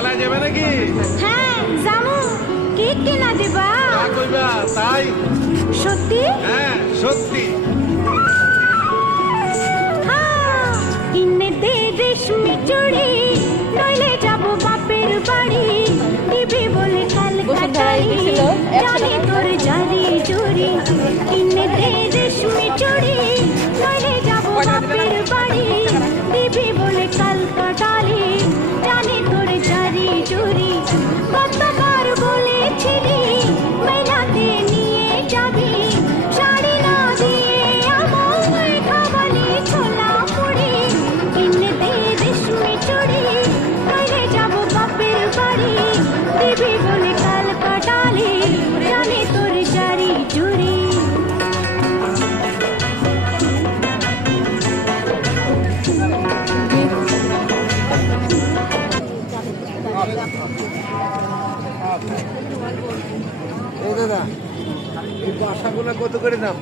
মেলা যাবে নাকি? হ্যাঁ যাবো। কি কিনা দিবা? তা কইবা তাই? সত্যি? হ্যাঁ সত্যি। হ্যাঁ, কিনে দে রেশমি চুড়ি, নইলে যাবো বাপের বাড়ি। দিবি বলে কালকাটারি, জানি তোর জারি জুড়ি। কিনে দে রেশমি চুড়ি, নইলে যাবো বাপের বাড়ি। দিবি বলে কালকাটারি, জানি তোর জারি জুড়ি। কতবার বলেছিলি মেলাতে নিয়ে যাবি, শাড়ি না দিয়ে আমায় খাওয়ালি ছোলা মুড়ি। কিনে দে রেশমি চুড়ি, নইলে যাবো বাপের বাড়ি। দিবি বলে কালকাটালি, জানি তোর জারি জুড়ি। ও দাদা, এই বাসাগুলো কত করে দাম?